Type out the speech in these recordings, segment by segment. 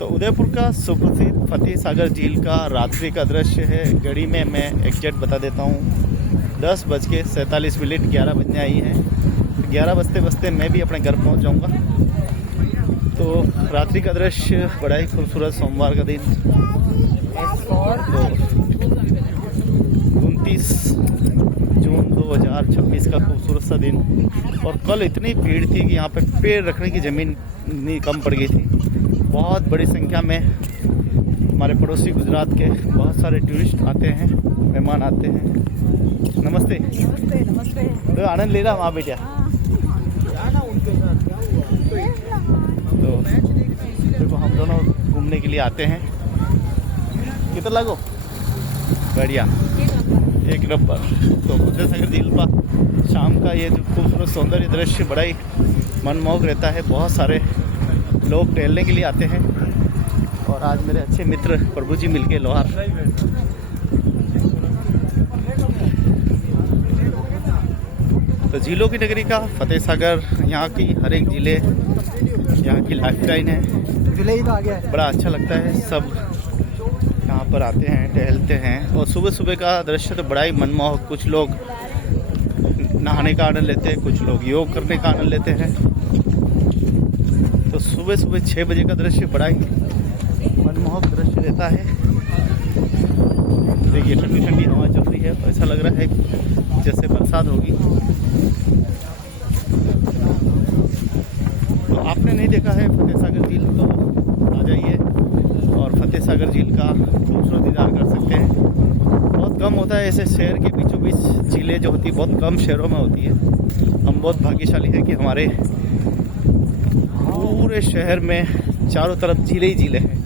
तो उदयपुर का सुप्रसिद्ध फतेह सागर झील का रात्रि का दृश्य है। घड़ी में मैं एग्जैक्ट बता देता हूँ 10:47, 11 बजने आई हैं। 11 बजते बजते मैं भी अपने घर पहुँच जाऊँगा। तो रात्रि का दृश्य बड़ा ही खूबसूरत, सोमवार का दिन, तो 29 जून 2026 का खूबसूरत सा दिन। और कल इतनी भीड़ थी कि यहाँ पे पैर रखने की ज़मीन नहीं कम पड़ गई थी। बहुत बड़ी संख्या में हमारे पड़ोसी गुजरात के बहुत सारे टूरिस्ट आते हैं, मेहमान आते हैं। नमस्ते नमस्ते नमस्ते। तो आनंद ले रहा वहाँ बेटा। तो देखो हम दोनों घूमने के लिए आते हैं। कितना लगो? बढ़िया, एक नंबर। तो फतेह सागर झील पर शाम का ये जो खूबसूरत सौंदर्य दृश्य बड़ा ही मनमोहक रहता है। बहुत सारे लोग टहलने के लिए आते हैं। और आज मेरे अच्छे मित्र प्रभु जी मिलके लोहार। तो झीलों की नगरी का फतेह सागर, यहाँ की हर एक जिले, यहाँ की लाइफलाइन है। बड़ा अच्छा लगता है, सब यहाँ पर आते हैं, टहलते हैं। और सुबह सुबह का दृश्य तो बड़ा ही मनमोहक। कुछ लोग नहाने का आनंद लेते हैं, कुछ लोग योग करने का आनंद लेते हैं। तो सुबह सुबह 6 बजे का दृश्य बड़ा ही मनमोहक दृश्य रहता है। देखिए ठंडी ठंडी हवा चल रही है, ऐसा लग रहा है जैसे बरसात होगी। तो आपने नहीं देखा है फतेह सागर झील, तो आ जाइए और फतेह सागर झील का खूबसूरत दीदार कर सकते हैं। बहुत कम होता है ऐसे शहर के बीचों बीच झीलें जो होती है, बहुत कम शहरों में होती है। हम बहुत भाग्यशाली हैं कि हमारे पूरे शहर में चारों तरफ झीलें ही झीलें हैं।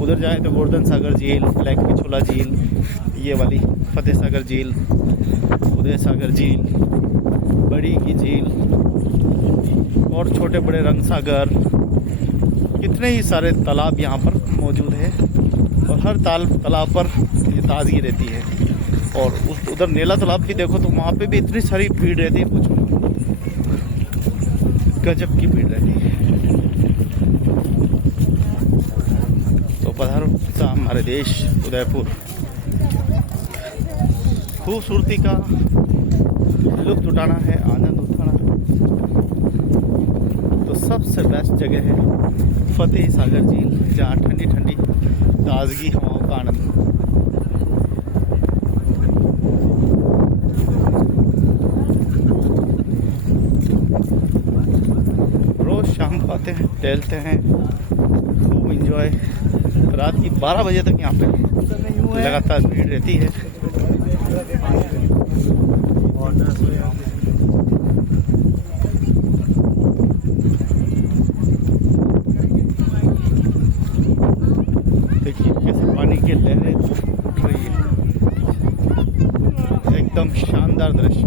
उधर जाएं तो गोवर्धन सागर झील, ब्लैक पिछोला झील, ये वाली फतेह सागर झील, उदय सागर झील, बड़ी की झील और छोटे बड़े रंग सागर, कितने ही सारे तालाब यहाँ पर मौजूद है। और हर तालाब पर ये ताजगी रहती है। और उधर नीला तालाब भी देखो तो वहाँ पे भी इतनी सारी भीड़ रहती है, पूछो गजब की भीड़ रहती है। तो पधारो हमारे देश उदयपुर, खूबसूरती का लुत्फ उठाना है, आनंद उठाना है। तो सबसे बेस्ट जगह है फतेह सागर झील, जहाँ ठंडी ठंडी ताजगी हवाओं का आनंद। रोज शाम को आते हैं, टहलते हैं, खूब इंजॉय। रात की 12 बजे तक यहाँ पे लगातार भीड़ रहती है। देखिए कैसे पानी की लहरें उठ रही है, एकदम शानदार दृश्य,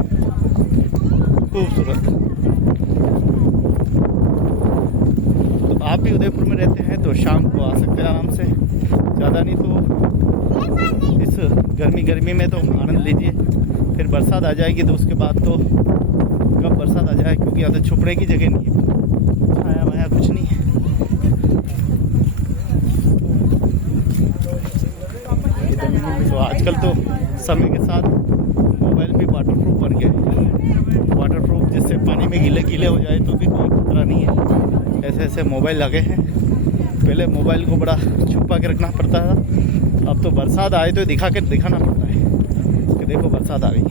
खूबसूरत। तो आप भी उदयपुर में रहते हैं तो शाम को आ सकते हैं आराम से। ज़्यादा नहीं तो इस गर्मी में तो आनंद लीजिए। फिर बरसात आ जाएगी तो उसके बाद तो कब बरसात आ जाए, क्योंकि यहाँ तो छुपने की जगह नहीं है, छाया वाया कुछ नहीं है। तो आजकल तो समय के साथ मोबाइल भी वाटरप्रूफ बन गया है। वाटरप्रूफ, जिससे पानी में गीले हो जाए तो भी कोई खतरा नहीं है। ऐसे ऐसे मोबाइल लगे हैं। पहले मोबाइल को बड़ा छुपा के रखना पड़ता था, अब तो बरसात आए तो दिखाना पड़ता है कि देखो बरसात आ गई।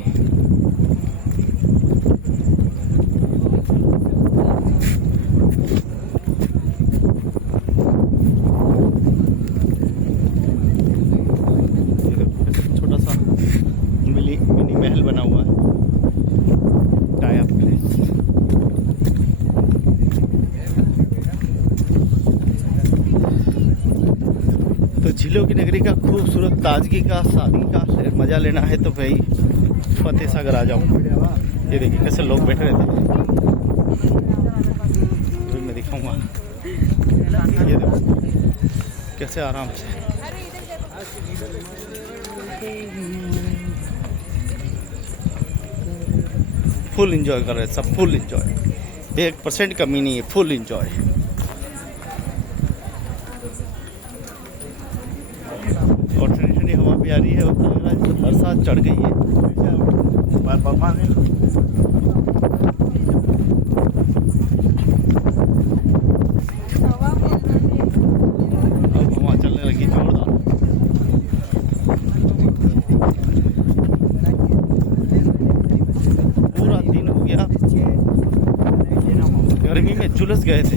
छोटा सा मिनी महल बना हुआ है, टाया प्लेस। तो झीलों की नगरी का खूबसूरत ताजगी का, शादी का मजा लेना है तो भाई फतेह सागर आ जाओ। ये देखिए कैसे लोग बैठे रहते हैं, तो मैं दिखाऊंगा। ये देखो कैसे आराम से फुल एंजॉय कर रहे हैं सब, फुल एंजॉय, 1% कमी नहीं है, फुल एंजॉय। तैयारी है, और लग रहा है जैसे बरसात चढ़ गई है। अब हवा चलने लगी जोरदार। पूरा दिन हो गया, गर्मी में झुलस गए थे।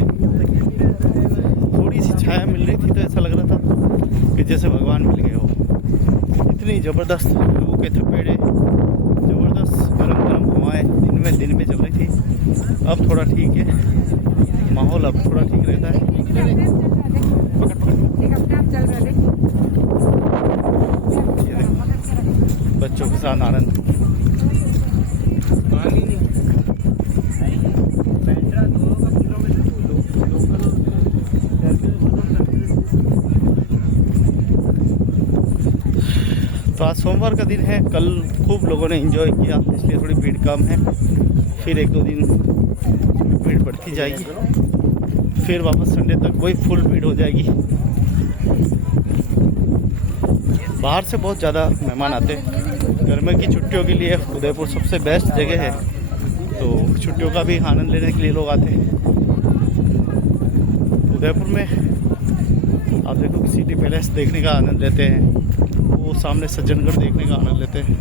थोड़ी सी छाया मिल रही थी तो ऐसा लग रहा था कि जैसे भगवान मिल गए हो। इतनी ज़बरदस्त लोगों के थपेड़े, ज़बरदस्त गरम गरम हवाएं दिन में चल रही थी। अब थोड़ा ठीक है माहौल, अब थोड़ा ठीक रहता है। ये देखो बच्चों के साथ आनंद। तो आज सोमवार का दिन है, कल खूब लोगों ने एंजॉय किया इसलिए थोड़ी भीड़ कम है। फिर एक दो दिन भीड़ बढ़ती जाएगी, फिर वापस संडे तक वही फुल भीड़ हो जाएगी। बाहर से बहुत ज़्यादा मेहमान आते हैं। गर्मी की छुट्टियों के लिए उदयपुर सबसे बेस्ट जगह है, तो छुट्टियों का भी आनंद लेने के लिए लोग आते हैं। उदयपुर में आप देखो सिटी पैलेस देखने का आनंद लेते हैं, वो सामने सज्जनगढ़ देखने का आनंद लेते हैं,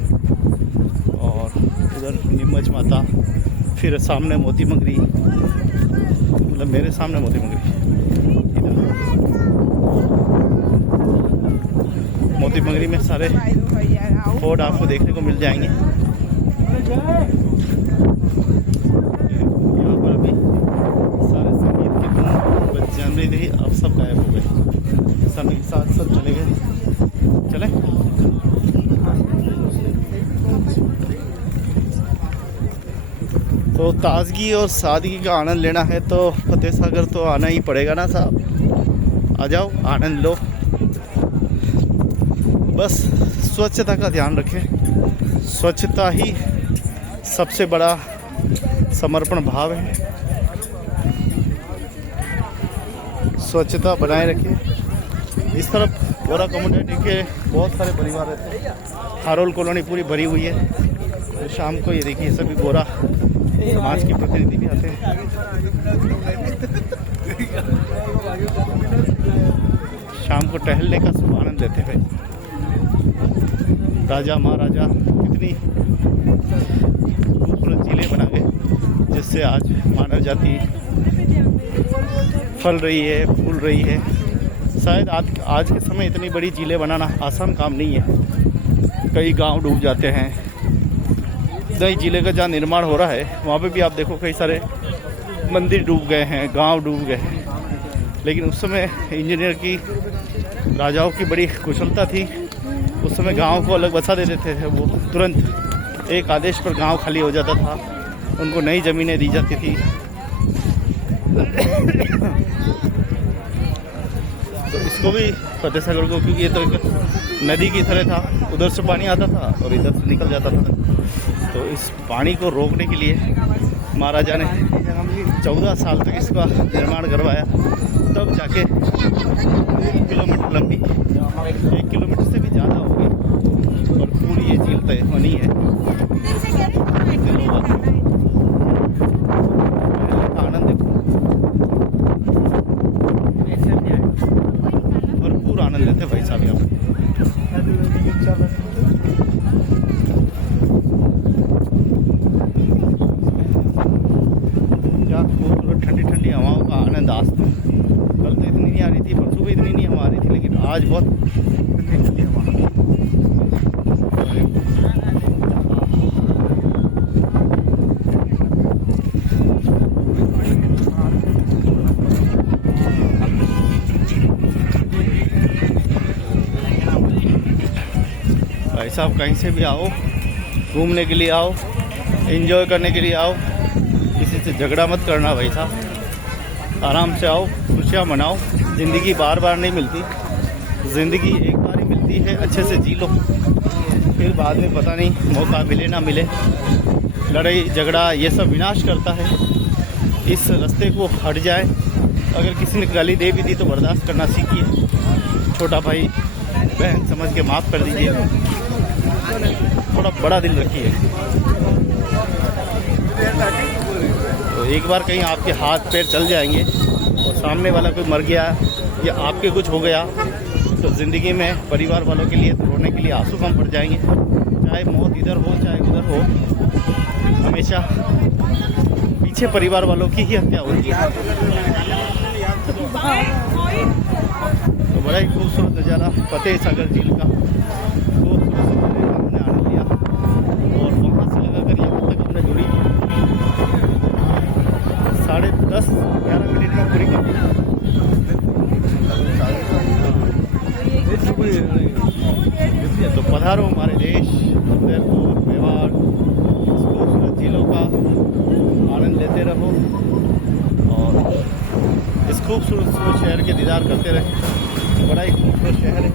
और उधर नीमच माता, फिर सामने मोती मंगरी, मतलब मेरे सामने मोती मंगरी, मोती मंगरी में सारे फोर्ट आपको देखने को मिल जाएंगे। यहाँ पर अभी सारे संगीत के धुन बज जान रही थी, अब सब गायब हो गए, समय के साथ सब चले गए। चले तो ताजगी और सादगी का आनंद लेना है तो फतेह सागर तो आना ही पड़ेगा ना साहब। आ जाओ, आनंद लो। बस स्वच्छता का ध्यान रखें, स्वच्छता ही सबसे बड़ा समर्पण भाव है। स्वच्छता बनाए रखें। इस तरफ गोरा कम्युनिटी के बहुत सारे परिवार रहते हैं, हारोल कॉलोनी पूरी भरी हुई है। तो शाम को ये देखिए सभी गोरा समाज के प्रतिनिधि भी आते हैं। शाम को टहलने का सब आनंद लेते हैं। राजा महाराजा कितनी खूबसूरत झीलें बना गए, जिससे आज मानव जाति फल रही है, फूल रही है। शायद आज के समय इतनी बड़ी झीलें बनाना आसान काम नहीं है। कई गांव डूब जाते हैं। नई झीलें का जहाँ निर्माण हो रहा है वहाँ पे भी आप देखो कई सारे मंदिर डूब गए हैं, गांव डूब गए हैं। लेकिन उस समय इंजीनियर की, राजाओं की बड़ी कुशलता थी। उस समय गांव को अलग बसा दे देते थे, वो तुरंत एक आदेश पर गांव खाली हो जाता था, उनको नई ज़मीनें दी जाती थी। तो इसको भी फतेह सागर को, क्योंकि ये तो एक नदी की तरह था, उधर से पानी आता था और इधर से निकल जाता था। तो इस पानी को रोकने के लिए महाराजा ने 14 साल तक इसका निर्माण करवाया, तब जाके 1 किलोमीटर लंबी, 1 किलोमीटर से भी ज़्यादा होगी और पूरी ये झील तय बनी है। आनंद देखो, भरपूर आनंद लेते भाई साहब यहाँ। क्या खूबसूरत ठंडी ठंडी हवाओं का आनंद आज तो। कल तो इतनी नहीं आ रही थी, परसों भी इतनी नहीं हवा आ रही थी, लेकिन आज बहुत ठंडी ठंडी हवा। भाई साहब कहीं से भी आओ, घूमने के लिए आओ, एंजॉय करने के लिए आओ, किसी से झगड़ा मत करना भाई साहब। आराम से आओ, खुशियाँ मनाओ। ज़िंदगी बार बार नहीं मिलती, ज़िंदगी एक बार ही मिलती है, अच्छे से जी लो। फिर बाद में पता नहीं मौका मिले ना मिले। लड़ाई झगड़ा ये सब विनाश करता है। इस रास्ते को हट जाए। अगर किसी ने गाली दे भी दी तो बर्दाश्त करना सीखिए। छोटा भाई बहन समझ के माफ़ कर दीजिए, थोड़ा बड़ा दिल रखिए। तो एक बार कहीं आपके हाथ पैर चल जाएंगे और सामने वाला कोई मर गया या आपके कुछ हो गया तो ज़िंदगी में परिवार वालों के लिए तो रोने के लिए आंसू कम पड़ जाएंगे। चाहे मौत इधर हो चाहे उधर हो, हमेशा पीछे परिवार वालों की ही हत्या होती है। तो बड़ा ही खूबसूरत नज़ारा फतेह सागर झील का, खूबसूरत समुद्र का हमने आनंद लिया और वहाँ से लगाकर यहाँ तक हमने दूरी 10:30-11 मिनट में पूरी कर दी। तो पधारो हमारे देश उदयपुर मेवाड़, इस खूबसूरत झीलों का आनंद लेते रहो और इस खूबसूरत शहर के दीदार करते रहे। बड़ा ही खूबसूरत शहर है।